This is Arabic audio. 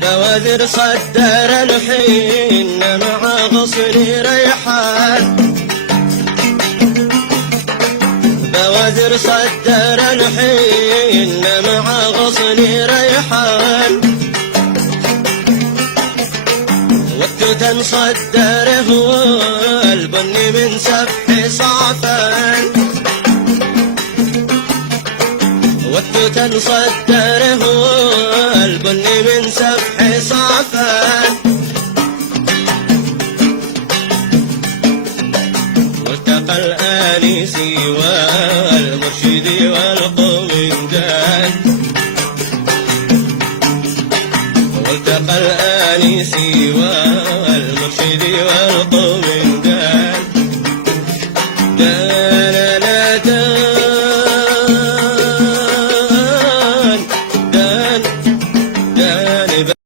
بوادر صدر الحين مع غصن ريحان، بوادر صدر الحين مع غصن ريحان، والتوتن صدره والبن من سفح صعفان، والتوتن صدره والبن من سفح صعفان، والتقى الآنسي والمرشد والقومندان، والتقى الآنسي والمرشد والقومندان.